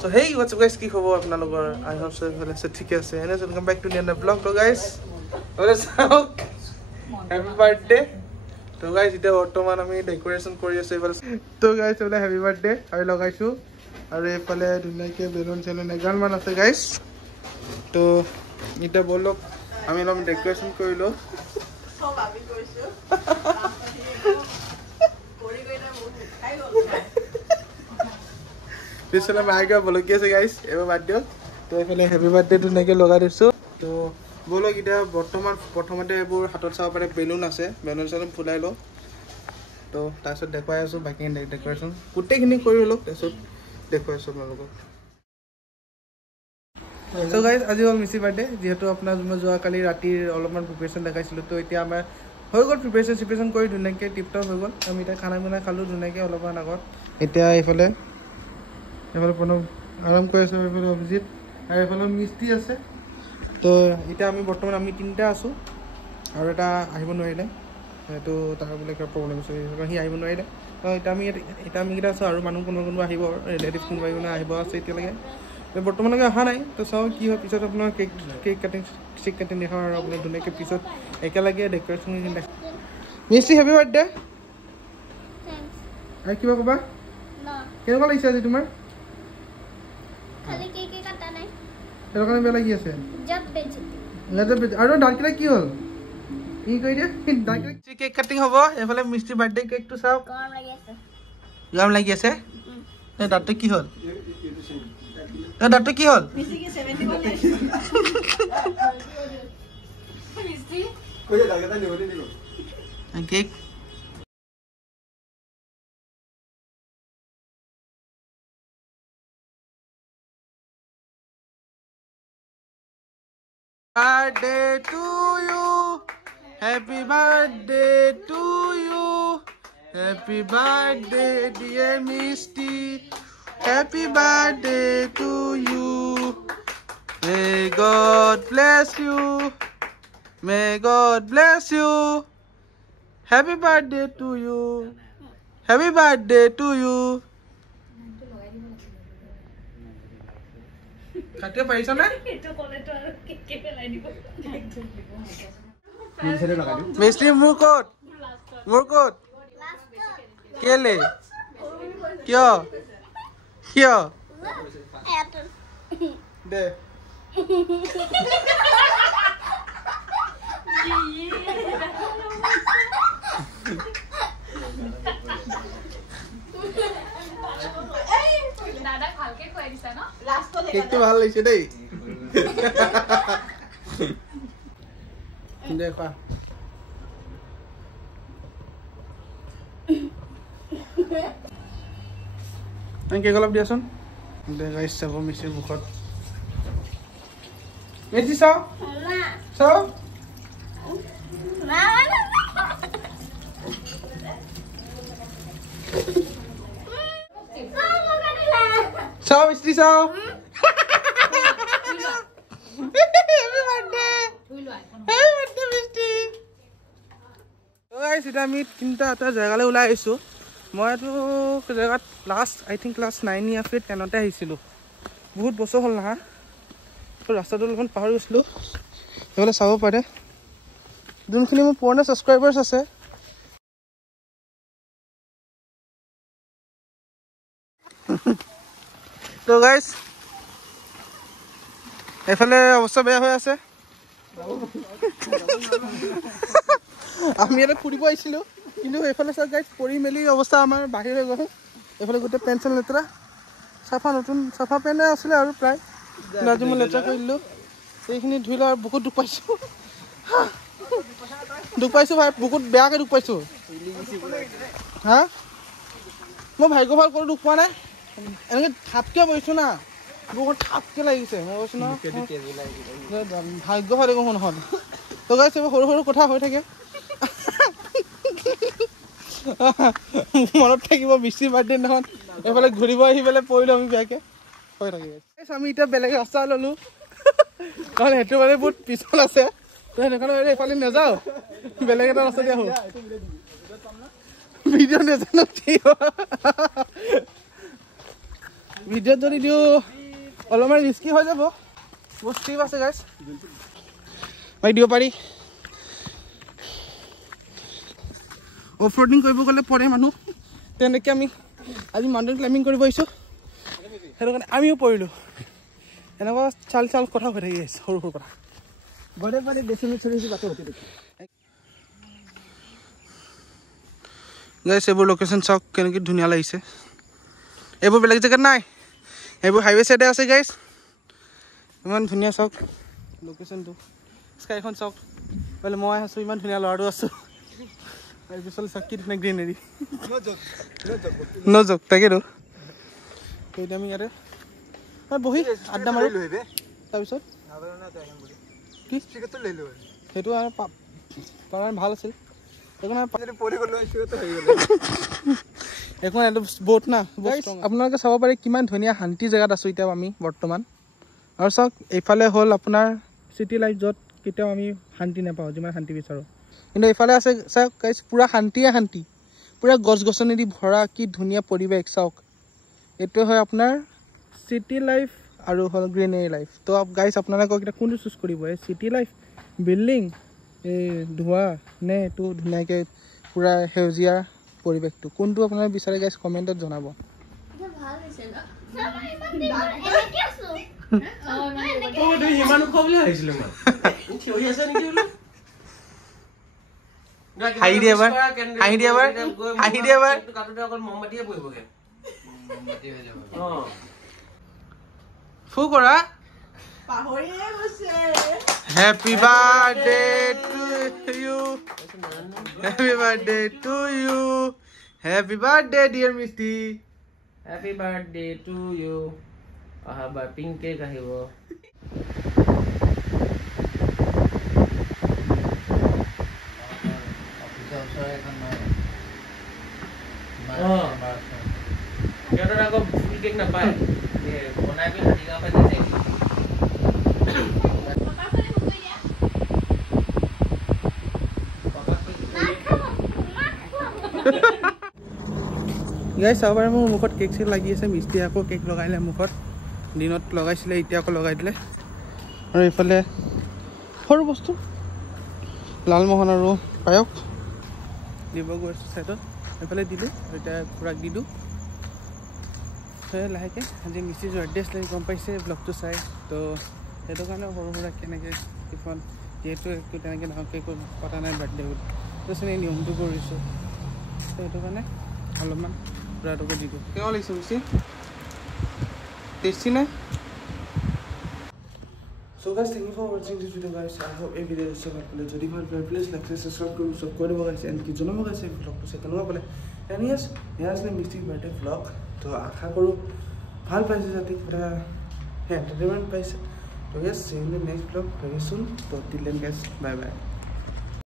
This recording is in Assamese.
So hey, what's up guys? কি খবৰ আপোনালোকৰ? I hope so ভাল আছে, ঠিক আছে। And welcome back to the vlog. So guys, happy birthday. So guys, এটা বৰ্তমান আমি ডেকোৰেশন কৰি আছো এবাৰ। তো guys, এটা happy birthday আমি লগাইছো আৰু এফালে ধুনীয়াকে বেলুন চেলুন এগাল মান আছে guys। তো এটা বলক আমি অলপ ডেকোৰেশন কৰিলো। সব আমি কৰিছো। কৰি গইনা মোক খাই গল। পিছলে মাইকা বলকি আছে গাইস এবাৰ বাদ দিও তো এফালে হ্যাপি বাৰ্থডে টু নেকে লগাই দিছো তো বলক এটা বৰ্তমান প্ৰথমতে এবোৰ হাতত চাব পাৰে বেলুন আছে বেলুন চালুন ফুলাই লো তো তাৰছত দেখুৱাই আছো বাকি ডেকোৰেশন গোটেইখিনি কৰি লো তাৰছত দেখুৱাই আছো আপোনালোকক সো গাইস আজি হ'ল মিছি বাৰ্থডে যেহেতু আপোনাৰ যোৱা কালি ৰাতিৰ অলপমান প্ৰিপাৰেচন দেখাইছিলো তো এতিয়া আমাৰ হৈ গ'ল প্ৰিপাৰেচন কৰি ধুনীয়াকে টিপটপ হৈ গ'ল আমি এটা খানা মিনা খালো ধুনীয়াকে অলপমান আগত এতিয়া এইফালে প্ৰণৱ আৰাম কৰি আছে এইফালে অভিজিত আৰু এইফালে মিষ্টি আছে তো এতিয়া আমি বৰ্তমান আমি তিনিটা আছো আৰু এটা আহিব নোৱাৰিলে তো তাৰ বোলে কিবা প্ৰব্লেম আছে সি আহিব নোৱাৰিলে তো এতিয়া আমি কেইটা আছো আৰু মানুহ কোনোবা আহিব ৰিলেটিভ কোনোবা আহিব আছে এতিয়ালৈকে তো বৰ্তমানলৈকে অহা নাই তো চাওঁ কি হয় পিছত আপোনাৰ কেক কাটিং দেখাওঁ আৰু আপোনাৰ ধুনীয়াকৈ পিছত একেলগে ডেকোৰেশ্যন দেখাওঁ মিষ্টি হেপী বাৰ্থডে আৰু কিবা ক'বা কেনেকুৱা লাগিছে আজি তোমাৰ খালি কেক কাটা নাই এৰ কাৰণে বেয়া লাগি আছে জব বেজি আৰু ডাৰ্কিলা কি হ'ল কি কৈ দিয়া ডাৰ্কিলা কেক কাটিং হ'ব এফালে মিষ্টি বাৰ্থডে কেকটো চাওক গৰম লাগি আছে এ দাঁতটো কি হ'ল মিষ্টি কি 71 মিষ্টি কই ডাৰ্কিলা নিবলে দিব cake birthday to you happy birthday to you happy birthday dear Misty happy birthday to you may God bless you happy birthday to you happy birthday to you কাটে পাইছ না এটো কলেটো আৰু কেকে পেলাই দিব মিছৰে লগাই দিও মিষ্টি মোৰ কোট কেলে কিয় দে দাদা ভালকে খুৱাই দিছা ন লাষ্টলে কেকটো ভাল লাগিছে দেই দেখা কেক অলপ দিয়াচোন দে গাইছ চাব মিষ্টিৰ মুখত মিষ্টি চাও Ciao, Misty, ciao. Happy birthday, Misty. So guys, এটা আমি তিনটা এটা জায়গালৈ ওলাই আহিছো মইতো জায়গাত লাষ্ট আই থিংক ক্লাছ 9 ইয়া ফিট 10তে আহিছিলো বহুত বছৰ হ'ল না তো ৰাস্তাটো অলপমান পাহৰি গৈছিলো এফালে চাব পাৰে যোনখিনি মোৰ পুৰণা ছাবস্ক্ৰাইবাৰ্ছ আছে তো গাইস এফালে অৱস্থা বেয়া হৈ আছে আমি এটা ফুৰিব আহিছিলো কিন্তু এফালে সব গাইস পৰি মেলি অৱস্থা আমাৰ বাহিৰ হৈ গ'ল এফালে গোটে পেন্সিল লেতৰা সাফা পেনে আছিল আৰু প্ৰায় আজি মই লেতৰা কৰিলো এইখিনি ধুইলা আৰু বহুত দুখ পাইছো ভাই বহুত বেয়াকে দুখ পাইছো হা মই ভাগ্য ভাল কৰি দুখ পোৱা নাই এনেকে ঠাপকে বইছো না বহুত ঠাপকে লাগিছে মই কৈছো না ভাগ্য ভাল একো নহল তো গাইছ সৰু কথা হৈ থাকে মনত থাকিব মিষ্টি বাৰ্থডে নহয় এফালে ঘূৰিব আহি পেলাই পৰিলো আমি বেয়াকে হৈ থাকে আমি এতিয়া বেলেগ ৰাস্তা ললো কাৰণ সেইটো মানে বহুত পিছল আছে তো সেইকাৰণে এইফালে নাযাওঁ বেলেগ এটা ৰাস্তা দিয়া হওঁ ভিডিঅ' নাজানো কি ভিডিঅ'ত যদি দিওঁ অলপমান ৰিস্কি হৈ যাব বহুত ষ্টিপ আছে গাইছ মাৰি দিব পাৰি অফ ৰোডিং কৰিব গ'লে পৰে মানুহ তেনেকৈ আমি আজি মাউণ্টেইন ক্লাইম্বিং কৰিব আহিছোঁ সেইটো কাৰণে আমিও পৰিলোঁ এনেকুৱা চাল কথা হৈ থাকি আছে সৰু সৰু কথা बड़े बड़े देशों में छोटी सी बातें होती रहती গাইছ এইবোৰ লোকেশ্যন চাওক কেনেকৈ ধুনীয়া লাগিছে এইবোৰ বেলেগ জেগাত নাই এইবোৰ হাইৱে চাইডে আছে গাইছ ইমান ধুনীয়া চাওক লোকেশ্যনটো স্কাইখন চাওক বোলে মই আছোঁ ইমান ধুনীয়া ল'ৰাটো আছোঁ পিছলৈ চাওক কি ধুনীয়া গ্ৰীনেৰী নজক তাকেতো এতিয়া আমি ইয়াতে বহি আড্ডা মাৰোঁ তাৰপিছত কি সেইটো আৰু পাৰ ভাল আছিল এখন এইটো বহুত না আপোনালোকে চাব পাৰে কিমান ধুনীয়া শান্তি জেগাত আছোঁ এতিয়া আমি বৰ্তমান আৰু চাওক এইফালে হ'ল আপোনাৰ চিটি লাইফ য'ত কেতিয়াও আমি শান্তি নাপাওঁ যিমান শান্তি বিচাৰোঁ কিন্তু এইফালে আছে চাওক গাইছ পুৰা শান্তিয়ে শান্তি পুৰা গছ গছনি দি ভৰা কি ধুনীয়া পৰিৱেশ চাওক এইটোৱে হয় আপোনাৰ চিটি লাইফ আৰু হ'ল গ্ৰীনেৰী লাইফ তো গাইছ আপোনালোকক এতিয়া কোনটো চুজ কৰিব এই চিটি লাইফ বিল্ডিং এই ধোঁৱা নে এইটো ধুনীয়াকৈ পুৰা সেউজীয়া পৰিৱেশটো কোনটো আপোনালোকে বিচাৰে গাইছ কমেণ্টত জনাব ফু কৰা Happy birthday to you. Happy birthday to you. Happy birthday dear Misty. Happy birthday to you. Ahaba pink cake ahibo. Kaya na ako full cake na pa. Bonai pe hati ka pa dite. গাইছ চাব পাৰে মোৰ মুখত কেক চেক লাগি আছে মিষ্টি আকৌ কেক লগাইলে মুখত দিনত লগাইছিলে এতিয়া আকৌ লগাই দিলে আৰু এইফালে সৰু বস্তু লালমোহন আৰু পায়স দিব গৈছোঁ ছাইডত এইফালে দিলোঁ এতিয়া খুৰাক দি দিওঁ লাহেকৈ আজি মিষ্টিৰ বাৰ্থডে আছিলে গম পাইছে ব্লগটো চাই তো সেইটো কাৰণে সৰু সুৰা কেনেকৈ কিছুমান যিহেতু একো তেনেকৈ ডাঙৰকৈ একো পতা নাই বাৰ্থডে বুলি তো এই নিয়মটো কৰিছোঁ তো সেইটো কাৰণে অলপমান পুৰাটোকে দি দিওঁ কেনেকুৱা লাগিছে মিষ্টি টেষ্টি নে So guys, thank you for watching this video guys. I hope এই video is helpful. যদি ভাল পায় please like subscribe কৰি support দিব guys and কি জনাব guys এই vlog টো চাই কেনেকুৱা পালে and yes here is the Misty birthday vlog তো আশা কৰোঁ ভাল পাইছে যাতে পুৰা entertainment পাইছে so yes see you in the next vlog very soon so till then guys bye bye